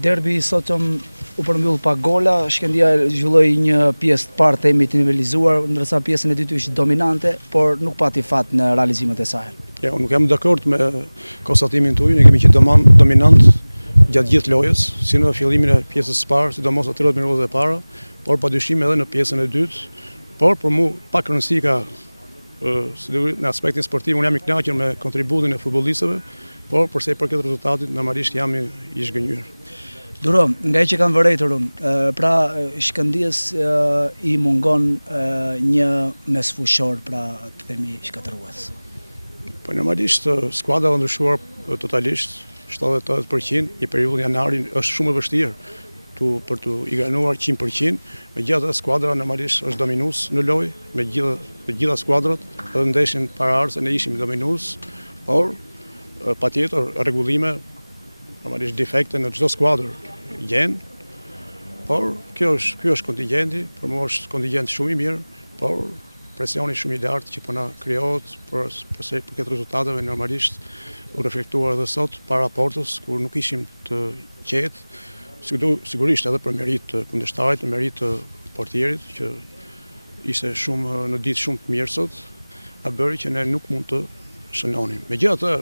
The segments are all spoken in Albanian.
Derbi i sotëm u përmbyll pa gola, Shkëndija zhvilloi një pjesë të parë themi të nivelizuar, ndërsa pjesën e dytë ishte dominante, por nuk pati fat në realizimet e saj. Ja, unë nuk jam dakord me konstatimin tuaj, ne kemi qenë dominant gjatë gjithë lojës, si në fillimin e pjesës së parë, sidomos në 30 minutat e para, por padyshim edhe në pjesën e dytë, por për mua pak rëndësi ka në aspektin sportiv, unë jam i kënaqur me kontributin e futbollistëve, por përse i përket rezultatit, normalisht jam i zgënjur. Duro, nga që kanë vërejtur unë, pra Shkëndijës i mungon një mesfushor, pra të themi shkatërues. Po normalisht skuadra ka ndryshuar totalisht, 70-80%, një periudhë janarin është shumë e vështirë për të i ganuar 100%, megjithatë skuadra normalisht është dominues në lojë, me gjitha skuadrat, edhe ndeshin paraardhës ne ishim dominues, por patjetër rregullime, normalisht defekte në çdo skuadër gjen, por ky është kontingjenti, për mua është kontingjent shumë i mirë, por presioni shumë i lartë që po na krijohet përse përket rezultateve normalisht u reflektuar edhe sot para portës kur nuk ishim të qetë, sigurisht edhe për merit të kundërshtarit, për merit të portierit që ishte shumë në ditë shumë të mirë sot, na bëri që ne nuk mund të shënonim. Megjithatë,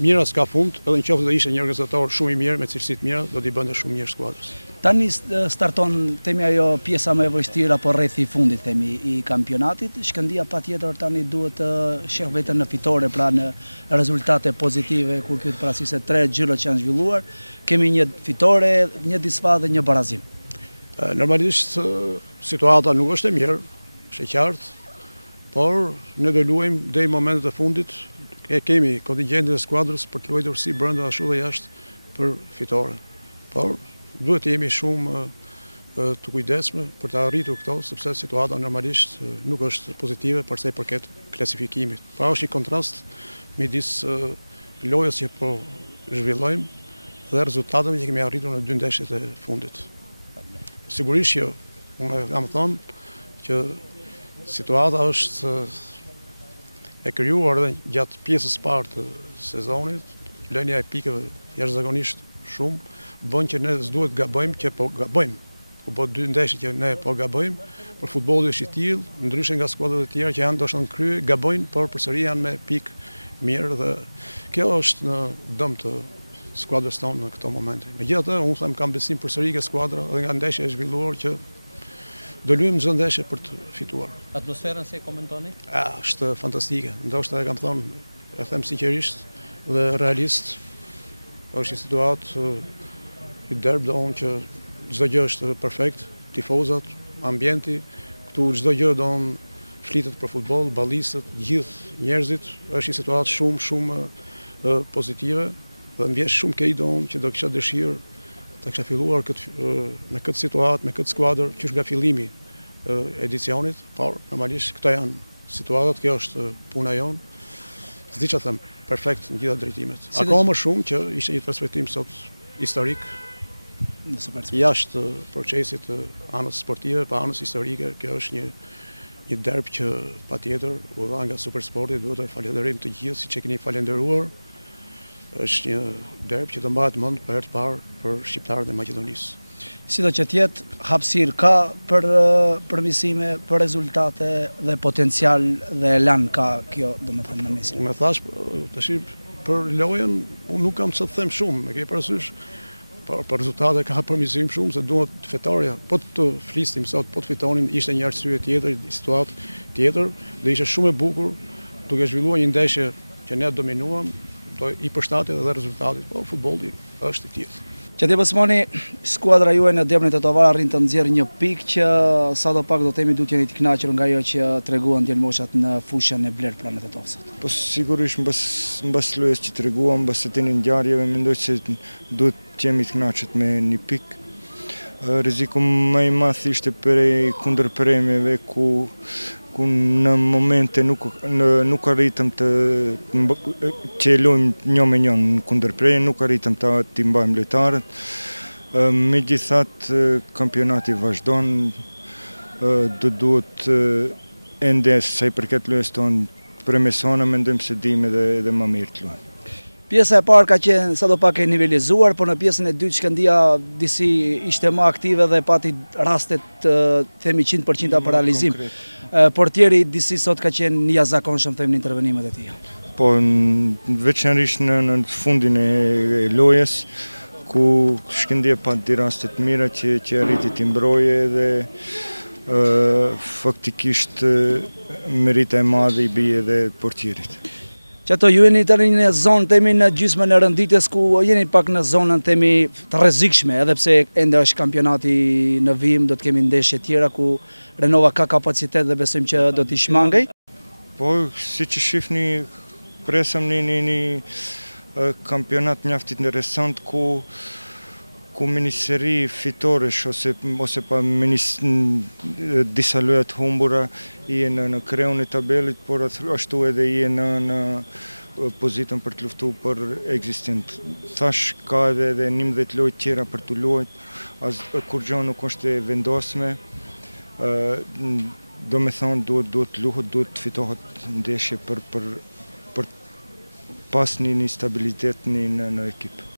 mira s'ka fund, edhe në qoftë do ishte një organizator shumë i mirë me cilësi të mira, do t'i bënte shumë mirë skuadrës. Tani starton themi ajo pjesa më e vështirë apo rrethi i fundit themi i kampionatit. Shkëndija patjetër tani duhet të sheh veten në fitore, pra në rezultate pozitive kur ky të paraqisë 3 gjyrat që janë zhvilluar, kemi një fitore, një disfat dhe një barazim. Normalisht situata nuk është e mirë, është e qartë, por ne do luajmë deri në momentet e fundit. Kemi kontingjentin e skuadrës për të luajtur si brenda ashtu dhe jashtë për fitore. Por duhet të jemi shumë të kujdesshëm për të arritur këto, sepse situata normalisht nuk është pozitive për sa i përket klasifikimit. Pra është një kontrast midis lojës që po zhvillojmë dhe rezultateve që kemi arritur në 2 ndeshjet e fundit. Sigurisht që unë kam thënë që situata është e krijuar edhe gjatë pjesës së parë të sezonit, lënia e pikëve jashtëzakonisht shumë, bën që ne s'duhet gabojmë që po gabojmë. U bë 2 ndeshje që ne po gabojmë, por futbolli është i tillë, ndryshe nga skuadrat e tjera që janë ndoshta në krye, gabojnë, por përsëri janë me pikë mirë dhe kjo është në dëm të skuadrës tonë në këto momente. Megjithatë, unë them kam besim përsëri nga skuadra dhe nga ndeshja e zhvilluar që do luajmë çdo ndeshje për të fituar. Atmosferën si e komentoni? Është fantastike. Ndoshta e kam thonë, e them sinqerisht dhe realist, është një situatë i derb do unë që çdo gjë është perfekt, tifozat, ambienti, këtu çdo gjë do unë flitet për futboll, ballistët, gjithë njerëzit, është një situatë shumë pozitive dhe më vjen shumë keq do unë që do kisha dëshirë ta kisha filluar me këtë situatë, me këtë skuadër, qysh nga fillimi edicionit, por normalisht këto janë situatat, kjo është puna jonë. S'di çfarë them, perfekt në gjitha drejtimet. Akoma më shumë që ishte një transmetim sot historik jashtë procesit të anës sportive, pa anës historike, kjo është një derb që patjetër u dha nga Supersporti, duhet të falenderojmë të gjithë siç e keni falendëruar. Është një derb që do mbahet mend për herë të parë për shqiptarët e Maqedonisë. Sido që tjetë, hapësirë ka për përmirësime, për rezultate dhe potencial dhe elan ka kjo, domethënë në mesin. Unë thash, tash për lojën unë nuk kam çfarë të them shumë, me ke parasysh, për rezultate ka përmirësim shumë se duhet fetaria, po të flisnim sot, po të fitonin, ishte një arsye tjetër, situatë tjetër, dhe ishte shumë e bukur duke zhvilluar një ndeshje që ne dominuam, i përshtatet edhe rezultatit, por futbolli është i tillë. Qati Osmani, skuadra juaj në derbin e Tetovara arrin të nxjerrë një pikë që sadopak do të themi duhet jeni të kënaqur nga ajo që treguan djalmoshat në fushën e Bler pranë Tetovsat. Po sigurisht mbas lojës që treguam, mbas të ngjarjeve, mendoj se duhet të jemi të kënaqur me një pikë. Rreziku më i madh ishte kundër premjeve ku në momente nuk arritëm që lojmë një me një në kundërprerje, nuk arritëm të mbajmë lojtarët. Megjithatë, kampionati vazhdon, do duhet ende sa i përket lojës tonë premesona, mendojmë se dim edhe më mirë të luajmë. Pjesa e parë ka qenë sa do pak e nivelizuar, por në pjesën e dytë Shkëndia disi ishte më aktive dhe pati rastet themi 100% për realizim. Portieri disi sot ka qenë një jashtëzakonshëm themi në intervenimet e tij. Po veçanërisht në fundin e lojës ku Shkëndia pati raste të mira që arriti të mbrojë dhe faktikisht merita e madhe i bie edhe portierit. Që ato ju jeni tani në zonë temi në gjysmën e rënditjes ku jeni pak në zonën temi të rrezikshme, edhe pse ende është kampionati në vijim, do të kemi ndeshje tjera ku Renova ka kapacitet dhe besojmë që do t'i shmangej. Po, si që shifni, presëm një kampionat mjaft interesant ku ministeri fitoresh ose pa disa loja të humbura i e në kreun e tabelit, por ashtu edhe i e në pozitën për të luftu për eksistent. Thash ka edhe 11 lojë tjera për të luajt, kur gjo nuk është e vendosme, do me thonë duhet luhet, duhet të fitohet ndeshje për pas një stabilitet në ekip.